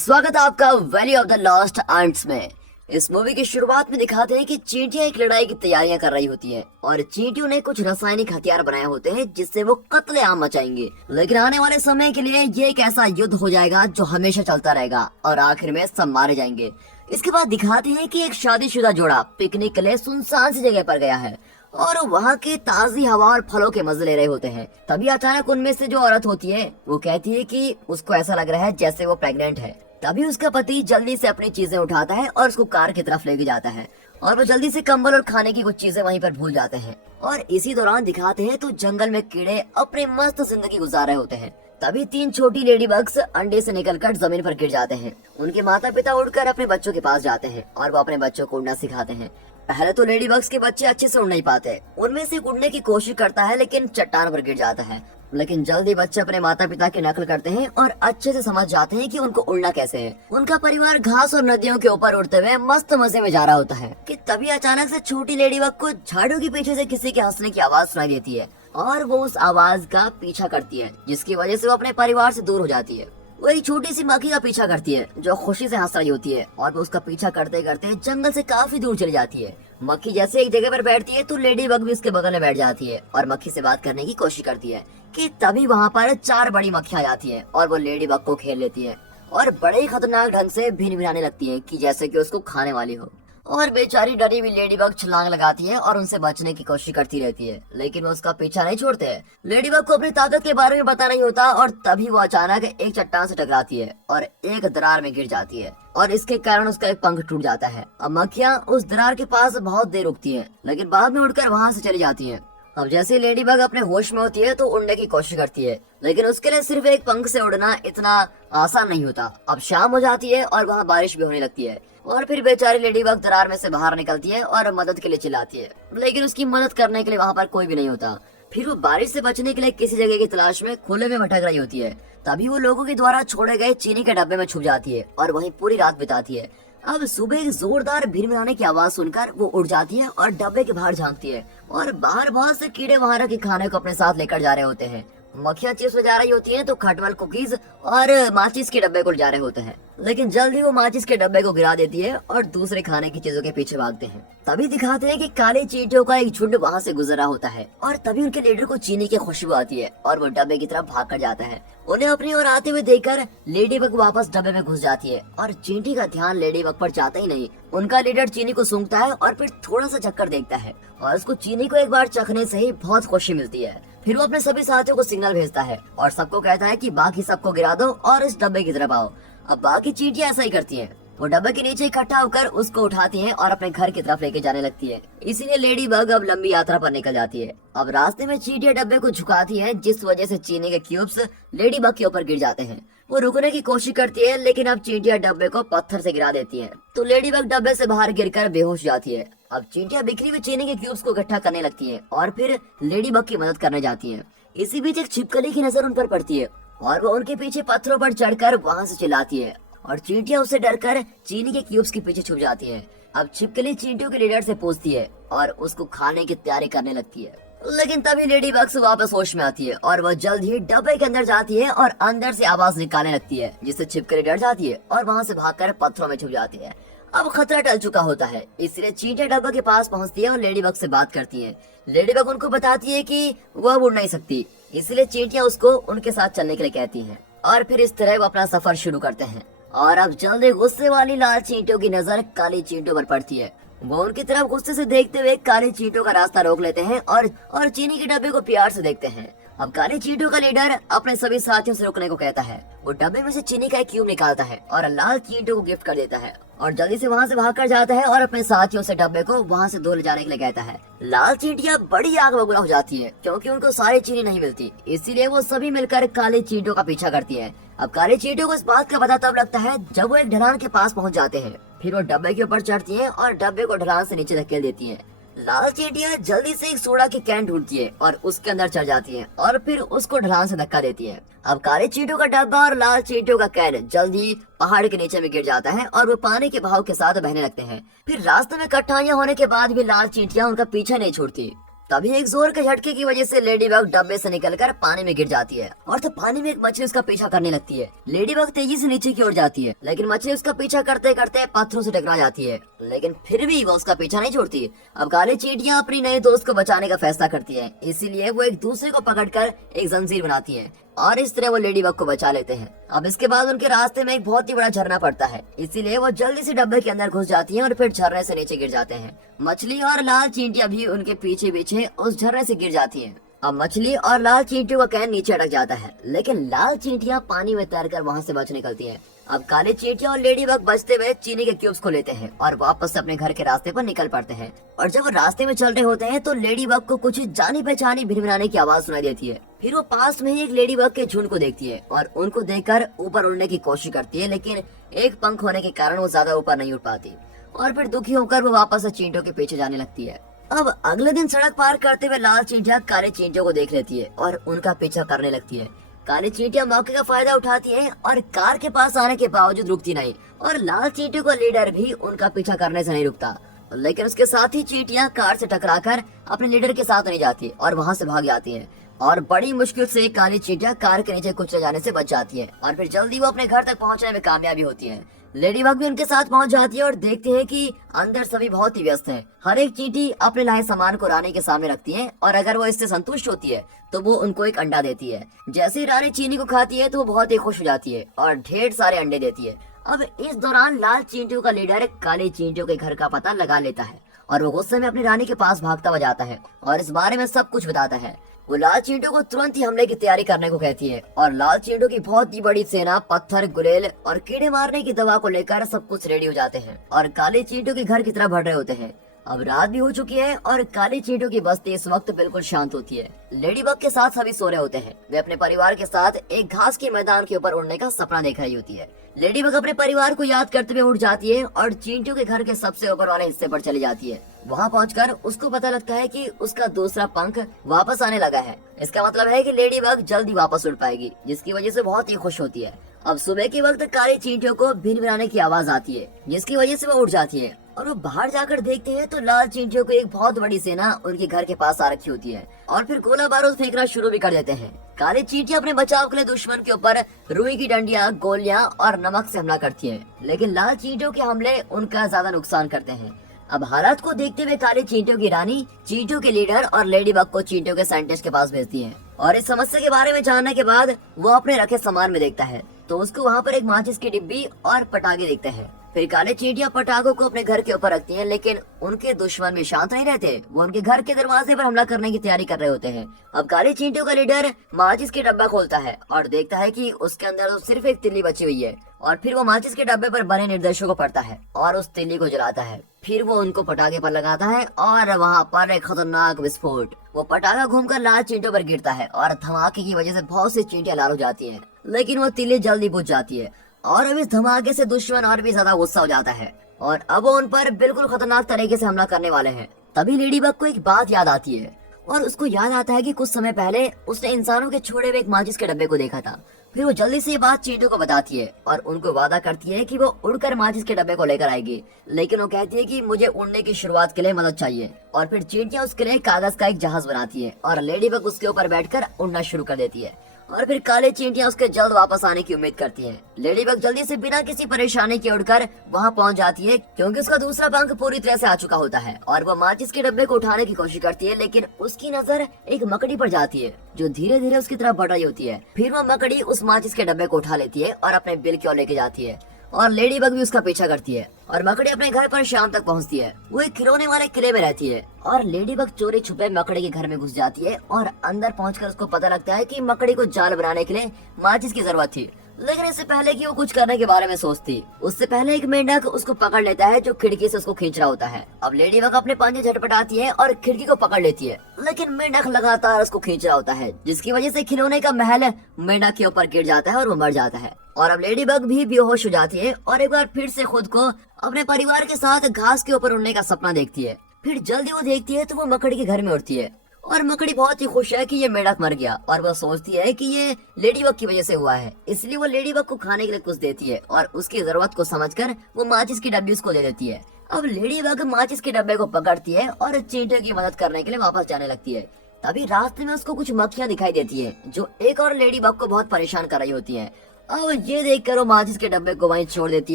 स्वागत है आपका valley of the lost ants में। इस मूवी की शुरुआत में दिखाते हैं कि चींटियां एक लड़ाई की तैयारियां कर रही होती हैं और चींटियों ने कुछ रासायनिक हथियार बनाए होते हैं जिससे वो कत्लेआम मचाएंगे। लेकिन आने वाले समय के लिए ये एक ऐसा युद्ध हो जाएगा जो हमेशा चलता रहेगा और आखिर में सब मारे जाएंगे। इसके बाद दिखाते हैं कि एक शादीशुदा जोड़ा पिकनिक के लिए सुनसान सी जगह पर गया है और वहाँ की ताजी हवा और फलों के मजे ले रहे होते हैं। तभी अचानक उनमें से जो औरत होती है वो कहती है कि उसको ऐसा लग रहा है जैसे वो प्रेग्नेंट है। तभी उसका पति जल्दी से अपनी चीजें उठाता है और उसको कार की तरफ लेके जाता है और वो जल्दी से कंबल और खाने की कुछ चीजें वहीं पर भूल जाते हैं। और इसी दौरान दिखाते हैं तो जंगल में कीड़े अपनी मस्त जिंदगी गुजार रहे होते हैं। तभी 3 छोटी लेडी बग्स अंडे से निकलकर जमीन पर गिर जाते हैं। उनके माता पिता उड़कर अपने बच्चों के पास जाते हैं और वो अपने बच्चों को उड़ना सिखाते हैं। पहले तो लेडी बग्स के बच्चे अच्छे से उड़ नहीं पाते। उनमें से उड़ने की कोशिश करता है लेकिन चट्टान पर गिर जाता है। लेकिन जल्दी बच्चे अपने माता पिता की नकल करते हैं और अच्छे से समझ जाते हैं कि उनको उड़ना कैसे है। उनका परिवार घास और नदियों के ऊपर उड़ते हुए मस्त मजे में जा रहा होता है कि तभी अचानक से छोटी लेडी बग को झाड़ू के पीछे से किसी के हंसने की आवाज सुनाई देती है और वो उस आवाज का पीछा करती है, जिसकी वजह से वो अपने परिवार से दूर हो जाती है। वो एक छोटी सी मक्खी का पीछा करती है जो खुशी से हंस रही होती है और वो उसका पीछा करते करते जंगल से काफी दूर चली जाती है। मक्खी जैसे एक जगह पर बैठती है तो लेडी बग भी उसके बगल में बैठ जाती है और मक्खी से बात करने की कोशिश करती है कि तभी वहाँ पर 4 बड़ी मक्खियाँ आ जाती है और वो लेडी बग को घेर लेती है और बड़े ही खतरनाक ढंग से भिन भिनाने लगती है कि जैसे कि उसको खाने वाली हो। और बेचारी डरी हुई लेडी बग छलांग लगाती है और उनसे बचने की कोशिश करती रहती है, लेकिन वो उसका पीछा नहीं छोड़ते हैं। लेडी बग को अपनी ताकत के बारे में पता नहीं होता और तभी वो अचानक एक चट्टान से टकराती है और एक दरार में गिर जाती है और इसके कारण उसका एक पंख टूट जाता है। अब मक्खियाँ उस दरार के पास बहुत देर रुकती है लेकिन बाद में उड़कर वहाँ से चली जाती है। अब जैसे लेडी बग अपने होश में होती है तो उड़ने की कोशिश करती है, लेकिन उसके लिए सिर्फ एक पंख से उड़ना इतना आसान नहीं होता। अब शाम हो जाती है और वहाँ बारिश भी होने लगती है और फिर बेचारी लेडी बग दरार में से बाहर निकलती है और मदद के लिए चिल्लाती है, लेकिन उसकी मदद करने के लिए वहाँ पर कोई भी नहीं होता। फिर वो बारिश से बचने के लिए किसी जगह की तलाश में खुले में भटक रही होती है। तभी वो लोगों के द्वारा छोड़े गए चीनी के डब्बे में छुप जाती है और वहीं पूरी रात बिताती है। अब सुबह एक जोरदार भिनभिनाने की आवाज सुनकर वो उड़ जाती है और डब्बे के बाहर झांकती है और बाहर बहुत से कीड़े वहाँ रखे खाने को अपने साथ लेकर जा रहे होते हैं। मक्खियाँ चिप्स ले जा रही होती हैं तो खटमल कुकीज और माचिस के डब्बे को ले जा रहे होते हैं, लेकिन जल्द ही वो माचिस के डब्बे को गिरा देती है और दूसरे खाने की चीजों के पीछे भागते हैं। तभी दिखाते हैं कि काले चींटियों का एक झुंड वहाँ से गुजरा होता है और तभी उनके लीडर को चीनी की खुशबू आती है और वो डब्बे की तरफ भाग कर जाता है। उन्हें अपनी ओर आते हुए देखकर लेडी बग वापस डब्बे में घुस जाती है और चींटी का ध्यान लेडी बग पर जाता ही नहीं। उनका लीडर चीनी को सूंघता है और फिर थोड़ा सा चक्कर देखता है और उसको चीनी को एक बार चखने से ही बहुत खुशी मिलती है। फिर वो अपने सभी साथियों को सिग्नल भेजता है और सबको कहता है कि बाकी सबको गिरा दो और इस डब्बे की तरफ आओ। अब बाकी चींटियां ऐसा ही करती हैं। वो डब्बे के नीचे इकट्ठा होकर उसको उठाती हैं और अपने घर की तरफ लेके जाने लगती है। इसीलिए लेडी बग अब लंबी यात्रा पर निकल जाती है। अब रास्ते में चींटियां डब्बे को झुकाती हैं, जिस वजह से चीनी के क्यूब्स लेडी बग के ऊपर गिर जाते हैं। वो रुकने की कोशिश करती है लेकिन अब चींटियां डब्बे को पत्थर से गिरा देती हैं, तो लेडी बग डब्बे से बाहर गिरकर बेहोश जाती है। अब चींटियां बिखरी हुई चीनी के क्यूब्स को इकट्ठा करने लगती है और फिर लेडी बग की मदद करने जाती है। इसी बीच एक छिपकली की नजर उन पर पड़ती है और वो उनके पीछे पत्थरों पर चढ़कर वहाँ से चिल्लाती है और चींटियां उसे डरकर चीनी के क्यूब्स के पीछे छुप जाती है। अब छिपकली चींटियों के लीडर से पूछती है और उसको खाने की तैयारी करने लगती है, लेकिन तभी लेडी बग वापस होश में आती है और वह जल्द ही डब्बे के अंदर जाती है और अंदर से आवाज निकालने लगती है, जिससे छिपकली डर जाती है और वहाँ से भागकर पत्थरों में छुप जाती है। अब खतरा टल चुका होता है, इसलिए चींटियां डब्बे के पास पहुँचती है और लेडी बग से बात करती है। लेडी बग उनको बताती है कि वह उड़ नहीं सकती, इसलिए चींटियां उसको उनके साथ चलने के लिए कहती हैं और फिर इस तरह वो अपना सफर शुरू करते हैं। और अब जल्दी गुस्से वाली लाल चींटियों की नजर काली चींटियों पर पड़ती है। वो उनकी तरफ गुस्से से देखते हुए काली चींटियों का रास्ता रोक लेते हैं और चीनी के डब्बे को प्यार से देखते हैं। अब काली चींटियों का लीडर अपने सभी साथियों से रुकने को कहता है। वो डब्बे में से चीनी का एक क्यूब निकालता है और लाल चींटियों को गिफ्ट कर देता है और जल्दी से वहाँ से भाग कर जाता है और अपने साथियों से डब्बे को वहाँ से दूर ले जाने के लिए कहता है। लाल चींटियां बड़ी आग बबूला हो जाती है क्योंकि उनको सारी चीनी नहीं मिलती, इसीलिए वो सभी मिलकर काली चींटियों का पीछा करती है। अब काली चींटियों को इस बात का पता तब लगता है जब वो एक ढलान के पास पहुँच जाते हैं। फिर वो डब्बे के ऊपर चढ़ती है और डब्बे को ढलान से नीचे धकेल देती है। लाल चींटियां जल्दी से एक सोडा की कैन ढूंढती है और उसके अंदर चढ़ जाती है और फिर उसको ढलान से धक्का देती है। अब काले चींटियों का डब्बा और लाल चींटियों का कैन जल्दी पहाड़ के नीचे में गिर जाता है और वो पानी के बहाव के साथ बहने लगते हैं। फिर रास्ते में कठिनाइयां होने के बाद भी लाल चींटियां उनका पीछा नहीं छोड़ती। तभी एक जोर के झटके की वजह से लेडी बग डब्बे से निकलकर पानी में गिर जाती है और तब पानी में एक मछली उसका पीछा करने लगती है। लेडी बग तेजी से नीचे की ओर जाती है, लेकिन मछली उसका पीछा करते करते पत्थरों से टकरा जाती है, लेकिन फिर भी वो उसका पीछा नहीं छोड़ती। अब काली चींटियां अपनी नए दोस्त को बचाने का फैसला करती है, इसीलिए वो एक दूसरे को पकड़कर एक जंजीर बनाती है और इस तरह वो लेडी बग को बचा लेते हैं। अब इसके बाद उनके रास्ते में एक बहुत ही बड़ा झरना पड़ता है, इसीलिए वो जल्दी से डब्बे के अंदर घुस जाती हैं और फिर झरने से नीचे गिर जाते हैं। मछली और लाल चींटियां भी उनके पीछे पीछे उस झरने से गिर जाती हैं। अब मछली और लाल चींटियों का कैन नीचे अटक जाता है, लेकिन लाल चींटियां पानी में तैरकर वहां से बच निकलती हैं। अब काले चींटियां और लेडी बग बचते हुए चीनी के क्यूब्स को लेते हैं और वापस अपने घर के रास्ते पर निकल पड़ते हैं। और जब वो रास्ते में चल रहे होते हैं तो लेडी बग को कुछ जानी पहचानी भिनभिनाने की आवाज सुनाई देती है। फिर वो पास में ही एक लेडी बग के झुंड को देखती है और उनको देखकर ऊपर उड़ने की कोशिश करती है, लेकिन एक पंख होने के कारण वो ज्यादा ऊपर नहीं उड़ पाती और फिर दुखी होकर वो वापस चींटियों के पीछे जाने लगती है। अब अगले दिन सड़क पार करते हुए लाल चींटियां काले चींटियों को देख लेती है और उनका पीछा करने लगती है। काली चींटियां मौके का फायदा उठाती है और कार के पास आने के बावजूद रुकती नहीं और लाल चींटियों का लीडर भी उनका पीछा करने से नहीं रुकता, लेकिन उसके साथ ही चींटियां कार से टकराकर अपने लीडर के साथ नहीं जाती और वहां से भाग जाती हैं और बड़ी मुश्किल से काली चींटियां कार के नीचे कुचले जाने से बच जाती है और फिर जल्दी वो अपने घर तक पहुंचने में कामयाबी होती है। लेडी बग भी उनके साथ पहुंच जाती है और देखते हैं कि अंदर सभी बहुत ही व्यस्त हैं। हर एक चींटी अपने लाए सामान को रानी के सामने रखती है और अगर वो इससे संतुष्ट होती है तो वो उनको एक अंडा देती है। जैसे ही रानी चीनी को खाती है तो वो बहुत ही खुश हो जाती है और ढेर सारे अंडे देती है। अब इस दौरान लाल चींटियों का लीडर काली चींटियों के घर का पता लगा लेता है और वो गुस्से में अपनी रानी के पास भागता हुआ जाता है और इस बारे में सब कुछ बताता है। वो लाल चींटियों को तुरंत ही हमले की तैयारी करने को कहती है और लाल चींटियों की बहुत ही बड़ी सेना पत्थर, गुलेल और कीड़े मारने की दवा को लेकर सब कुछ रेडी हो जाते हैं और काले चींटियों के घर की तरफ बढ़ रहे होते हैं। अब रात भी हो चुकी है और काली चींटियों की बस्ती इस वक्त बिल्कुल शांत होती है। लेडी बग के साथ सभी सो रहे होते हैं। वे अपने परिवार के साथ एक घास के मैदान के ऊपर उड़ने का सपना देख रही होती है। लेडी बग अपने परिवार को याद करते हुए उड़ जाती है और चींटियों के घर के सबसे ऊपर वाले हिस्से पर चली जाती है। वहाँ पहुंचकर उसको पता लगता है कि उसका दूसरा पंख वापस आने लगा है। इसका मतलब है कि लेडी बग जल्दी वापस उड़ पाएगी, जिसकी वजह से बहुत ही खुश होती है। अब सुबह के वक्त काली चींटियों को भिनभिनाने की आवाज आती है, जिसकी वजह से वो उठ जाती है और वो बाहर जाकर देखते हैं तो लाल चींटियों को एक बहुत बड़ी सेना उनके घर के पास आ रखी होती है और फिर गोला बारूद फेंकना शुरू भी कर देते हैं। काली चींटियां अपने बचाव के लिए दुश्मन के ऊपर रुई की डंडियां, गोलियां और नमक से हमला करती हैं, लेकिन लाल चींटियों के हमले उनका ज्यादा नुकसान करते हैं। अब हालात को देखते हुए काली चींटियों की रानी चींटियों के लीडर और लेडी बग को चींटियों के साइंटिस्ट के पास भेजती है और इस समस्या के बारे में जानने के बाद वो अपने रखे सामान में देखता है तो उसको वहाँ पर एक माचिस की डिब्बी और पटाखे दिखते हैं। फिर काले चींटियां पटाखों को अपने घर के ऊपर रखती हैं, लेकिन उनके दुश्मन भी शांत नहीं रहते। वो उनके घर के दरवाजे पर हमला करने की तैयारी कर रहे होते हैं। अब काले चींटियों का लीडर माचिस के डब्बा खोलता है और देखता है कि उसके अंदर तो सिर्फ एक तिल्ली बची हुई है और फिर वो माचिस के डब्बे पर बने निर्देशों को पढ़ता है और उस तिल्ली को जलाता है। फिर वो उनको पटाखे पर लगाता है और वहाँ पर एक खतरनाक विस्फोट। वो पटाखा घूमकर लाल चींटियों पर गिरता है और धमाके की वजह से बहुत सी चींटियां लाल हो जाती हैं, लेकिन वो तिल्ली जल्दी बुझ जाती है और अब इस धमाके से दुश्मन और भी ज्यादा गुस्सा हो जाता है और अब वो उन पर बिल्कुल खतरनाक तरीके से हमला करने वाले हैं। तभी लेडी बग को एक बात याद आती है और उसको याद आता है कि कुछ समय पहले उसने इंसानों के छोड़े हुए एक माचिस के डब्बे को देखा था। फिर वो जल्दी से ये बात चींटियों को बताती है और उनको वादा करती है कि वो उड़कर माचिस के डब्बे को लेकर आएगी, लेकिन वो कहती है कि मुझे उड़ने की शुरुआत के लिए मदद चाहिए। और फिर चींटियां उसके लिए कागज का एक जहाज बनाती है और लेडी बग उसके ऊपर बैठकर उड़ना शुरू कर देती है और फिर काले चींटियां उसके जल्द वापस आने की उम्मीद करती हैं। लेडी बग जल्दी से बिना किसी परेशानी के उड़कर वहां पहुंच जाती है, क्योंकि उसका दूसरा पंख पूरी तरह से आ चुका होता है और वो माचिस के डब्बे को उठाने की कोशिश करती है, लेकिन उसकी नजर एक मकड़ी पर जाती है जो धीरे धीरे उसकी तरफ बढ़ रही होती है। फिर वो मकड़ी उस माचिस के डब्बे को उठा लेती है और अपने बिल की ओर लेके जाती है और लेडी बग भी उसका पीछा करती है और मकड़ी अपने घर पर शाम तक पहुंचती है। वो एक खिलौने वाले किले में रहती है और लेडी बग चोरी छुपे मकड़ी के घर में घुस जाती है और अंदर पहुंचकर उसको पता लगता है कि मकड़ी को जाल बनाने के लिए माचिस की जरूरत थी। लेकिन इससे पहले कि वो कुछ करने के बारे में सोचती, उससे पहले एक मेंढक उसको पकड़ लेता है जो खिड़की से उसको खींच रहा होता है। अब लेडी बग अपने पंजे झटपटाती है और खिड़की को पकड़ लेती है, लेकिन मेंढक लगातार उसको खींच रहा होता है, जिसकी वजह से खिलौने का महल मेंढक के ऊपर गिर जाता है और वो मर जाता है। और अब लेडी बग भी बेहोश हो जाती है और एक बार फिर से खुद को अपने परिवार के साथ घास के ऊपर उड़ने का सपना देखती है। फिर जल्दी वो देखती है तो वो मकड़ी के घर में उड़ती है और मकड़ी बहुत ही खुश है कि ये मेंढक मर गया और वो सोचती है कि ये लेडी बग की वजह से हुआ है, इसलिए वो लेडी बग को खाने के लिए कुछ देती है और उसकी जरूरत को समझकर वो माचिस की डब्बी उसको दे देती है। अब लेडी बग माचिस के डब्बे को पकड़ती है और चींटियों की मदद करने के लिए वापस जाने लगती है। तभी रास्ते में उसको कुछ मक्खियां दिखाई देती है जो एक और लेडी बग को बहुत परेशान कर रही होती हैं। अब ये देखकर वो माचिस के डब्बे को वहीं छोड़ देती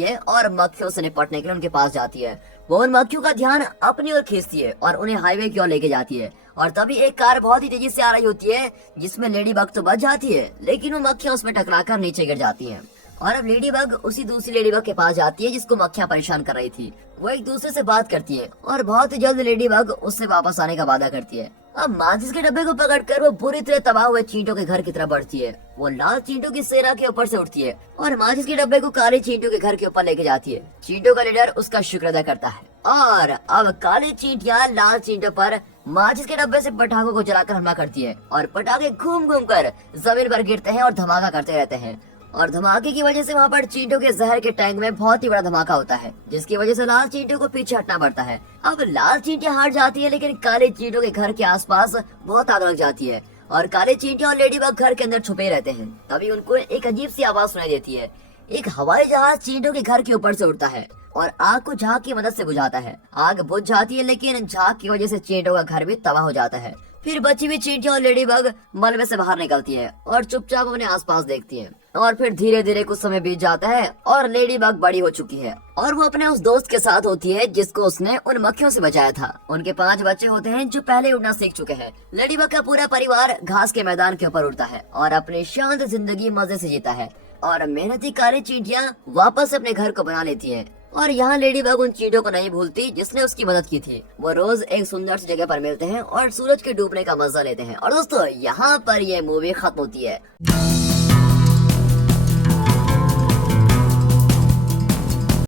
है और मक्खियों से निपटने के लिए उनके पास जाती है। वो उन मक्खियों का ध्यान अपनी ओर खींचती है और उन्हें हाईवे की ओर लेके जाती है। और तभी एक कार बहुत ही तेजी से आ रही होती है जिसमें लेडी बग तो बच जाती है, लेकिन वो मक्खियां उसमें टकराकर नीचे गिर जाती हैं। और अब लेडी बग उसी दूसरी लेडी बग के पास जाती है जिसको मक्खियां परेशान कर रही थी। वो एक दूसरे से बात करती है और बहुत ही जल्द लेडी बग उससे वापस आने का वादा करती है। अब माचिस के डब्बे को पकड़कर वो बुरी तरह तबाह हुए चींटियों के घर की तरफ बढ़ती है। वो लाल चींटियों की सेना के ऊपर से उठती है और माचिस के डब्बे को काले चींटियों के घर के ऊपर लेके जाती है। चींटियों का लीडर उसका शुक्र अदा करता है और अब काली चींटियां लाल चींटियों पर माचिस के डब्बे से पटाखों को जलाकर हमला करती है और पटाखे घूम घूम कर जमीन पर गिरते हैं और धमाका करते रहते हैं। और धमाके की वजह से वहाँ पर चींटियों के जहर के टैंक में बहुत ही बड़ा धमाका होता है, जिसकी वजह से लाल चींटियों को पीछे हटना पड़ता है। अब लाल चींटियां हार जाती है, लेकिन काले चींटियों के घर के आसपास बहुत आग लग जाती है और काले चींटियां और लेडी बग घर के अंदर छुपे रहते हैं। तभी उनको एक अजीब सी आवाज सुनाई देती है। एक हवाई जहाज चींटियों के घर के ऊपर से उड़ता है और आग को झाग की मदद से बुझाता है। आग बुझ जाती है, लेकिन झाग की वजह से चींटियों का घर भी तबाह हो जाता है। फिर बची हुई चींटियां और लेडी बग मलबे से बाहर निकलती है और चुपचाप अपने आसपास देखती है। और फिर धीरे धीरे कुछ समय बीत जाता है और लेडी बग बड़ी हो चुकी है और वो अपने उस दोस्त के साथ होती है जिसको उसने उन मक्खियों से बचाया था। उनके 5 बच्चे होते हैं जो पहले उड़ना सीख चुके हैं। लेडी बग का पूरा परिवार घास के मैदान के ऊपर उड़ता है और अपनी शांत जिंदगी मजे से जीता है। और मेहनती काली चींटियां वापस अपने घर को बना लेती हैं। और यहाँ लेडी बग उन चींटियों को नहीं भूलती जिसने उसकी मदद की थी। वो रोज एक सुंदर सी जगह पर मिलते हैं और सूरज के डूबने का मजा लेते हैं। और दोस्तों, यहाँ पर ये मूवी खत्म होती है।